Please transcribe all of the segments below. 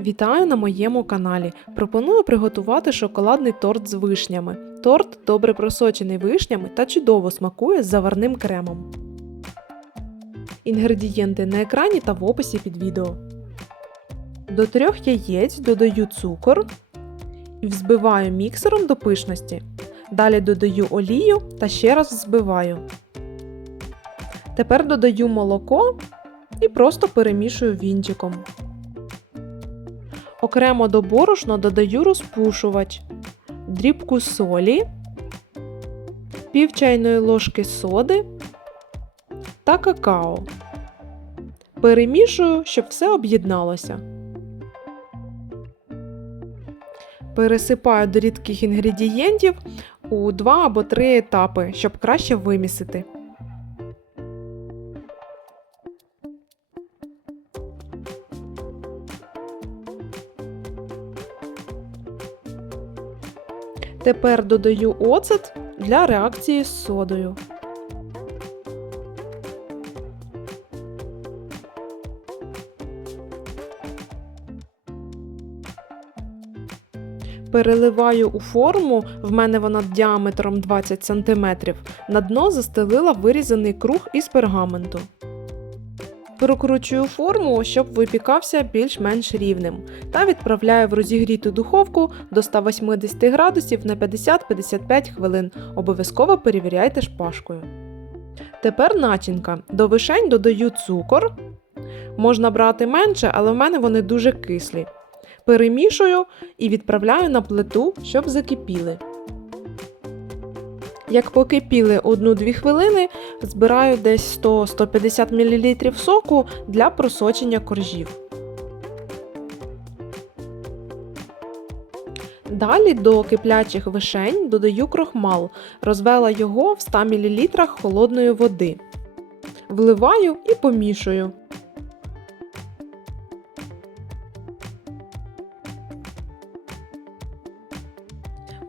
Вітаю на моєму каналі. Пропоную приготувати шоколадний торт з вишнями. Торт добре просочений вишнями та чудово смакує з заварним кремом. Інгредієнти на екрані та в описі під відео. До 3 яєць додаю цукор і взбиваю міксером до пишності. Далі додаю олію та ще раз взбиваю. Тепер додаю молоко і просто перемішую вінчиком. Окремо до борошна додаю розпушувач, дрібку солі, пів чайної ложки соди та какао. Перемішую, щоб все об'єдналося. Пересипаю до рідких інгредієнтів у 2 або 3 етапи, щоб краще вимісити. Тепер додаю оцет для реакції з содою. Переливаю у форму, в мене вона діаметром 20 см, на дно застелила вирізаний круг із пергаменту. Прокручую форму, щоб випікався більш-менш рівним, та відправляю в розігріту духовку до 180 градусів на 50-55 хвилин. Обов'язково перевіряйте шпажкою. Тепер начинка. До вишень додаю цукор. Можна брати менше, але в мене вони дуже кислі. Перемішую і відправляю на плиту, щоб закипіли. Як покипіли 1-2 хвилини, збираю десь 100-150 мл соку для просочення коржів. Далі до киплячих вишень додаю крохмал, розвела його в 100 мл холодної води. Вливаю і помішую.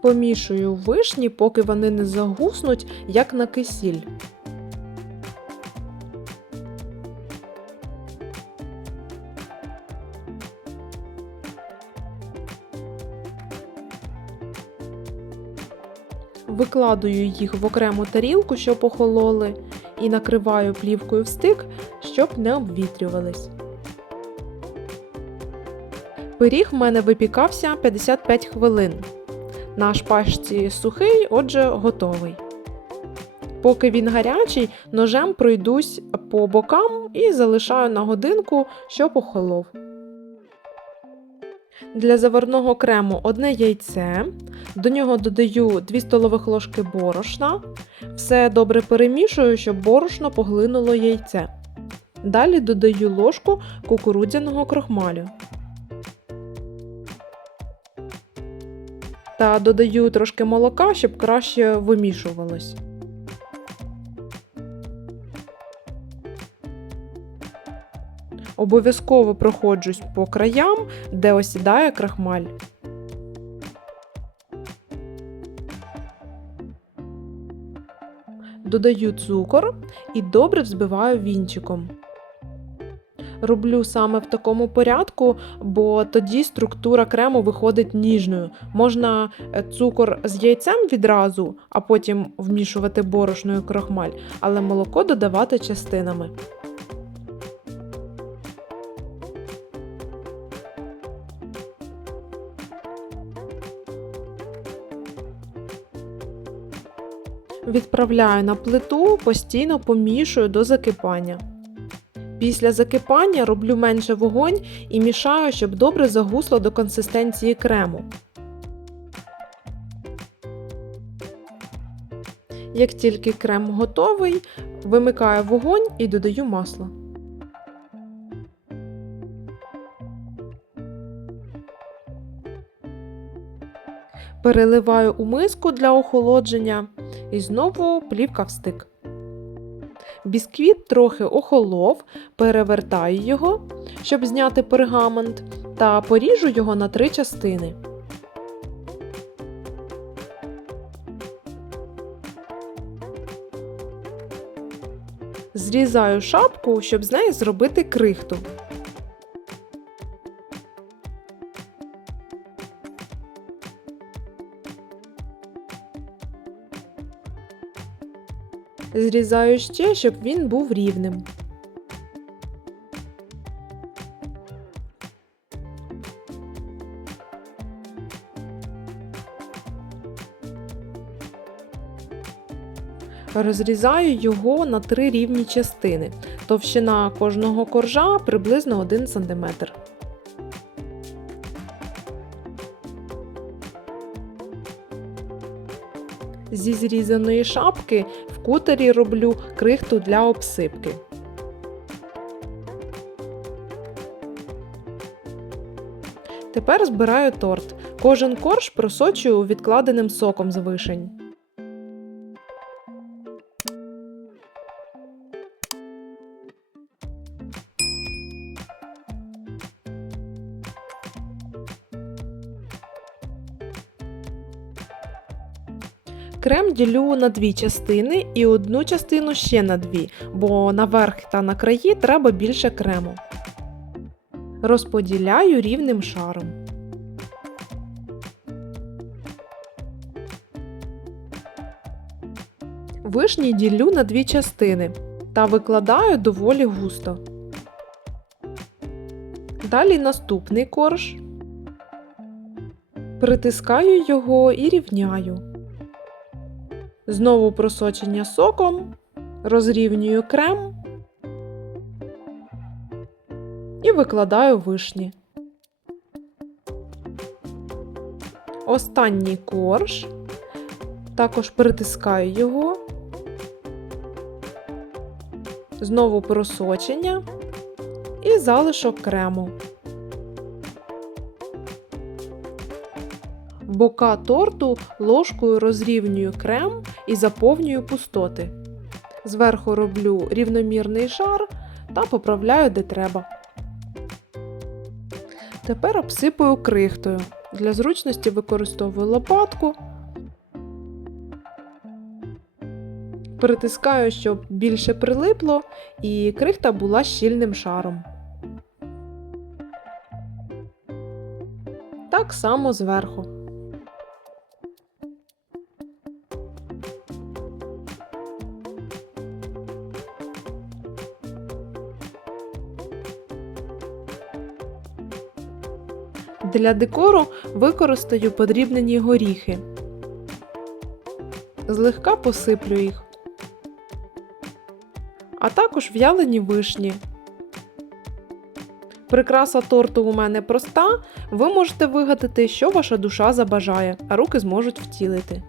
Помішую вишні, поки вони не загуснуть, як на кисіль. Викладую їх в окрему тарілку, щоб охололи, і накриваю плівкою в стик, щоб не обвітрювались. Пиріг в мене випікався 55 хвилин. На шпажці сухий, отже, готовий. Поки він гарячий, ножем пройдусь по бокам і залишаю на годинку, щоб охолов. Для заварного крему 1 яйце, до нього додаю 2 столових ложки борошна. Все добре перемішую, щоб борошно поглинуло яйце. Далі додаю ложку кукурудзяного крохмалю. Та додаю трошки молока, щоб краще вимішувалось. Обов'язково проходжусь по краям, де осідає крахмаль. Додаю цукор і добре взбиваю вінчиком. Роблю саме в такому порядку, бо тоді структура крему виходить ніжною. Можна цукор з яйцем відразу, а потім вмішувати борошно і крохмаль, але молоко додавати частинами. Відправляю на плиту, постійно помішую до закипання. Після закипання роблю менше вогонь і мішаю, щоб добре загусло до консистенції крему. Як тільки крем готовий, вимикаю вогонь і додаю масло. Переливаю у миску для охолодження і знову плівка в стик. Бісквіт трохи охолов, перевертаю його, щоб зняти пергамент, та поріжу його на 3 частини. Зрізаю шапку, щоб з неї зробити крихту. Зрізаю ще, щоб він був рівним. Розрізаю його на 3 рівні частини. Товщина кожного коржа приблизно 1 см. Зі зрізаної шапки в кутері роблю крихту для обсипки. Тепер збираю торт. Кожен корж просочую відкладеним соком з вишень. Крем ділю на 2 частини і одну частину ще на 2, бо наверх та на краї треба більше крему. Розподіляю рівним шаром. Вишні ділю на 2 частини та викладаю доволі густо. Далі наступний корж. Притискаю його і рівняю. Знову просочення соком, розрівнюю крем і викладаю вишні. Останній корж, також притискаю його, знову просочення і залишок крему. Бока торту ложкою розрівнюю крем і заповнюю пустоти. Зверху роблю рівномірний шар та поправляю де треба. Тепер обсипаю крихтою. Для зручності використовую лопатку. Притискаю, щоб більше прилипло і крихта була щільним шаром. Так само зверху. Для декору використаю подрібнені горіхи. Злегка посиплю їх. А також в'ялені вишні. Прикраса торту у мене проста, ви можете вигадати, що ваша душа забажає, а руки зможуть втілити.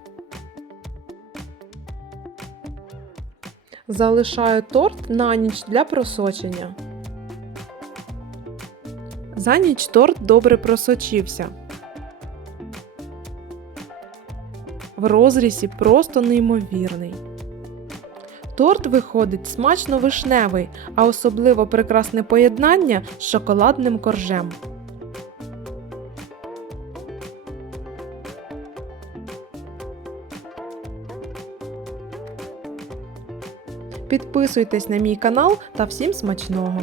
Залишаю торт на ніч для просочення. За ніч торт добре просочився. В розрізі просто неймовірний. Торт виходить смачно вишневий, а особливо прекрасне поєднання з шоколадним коржем. Підписуйтесь на мій канал та всім смачного!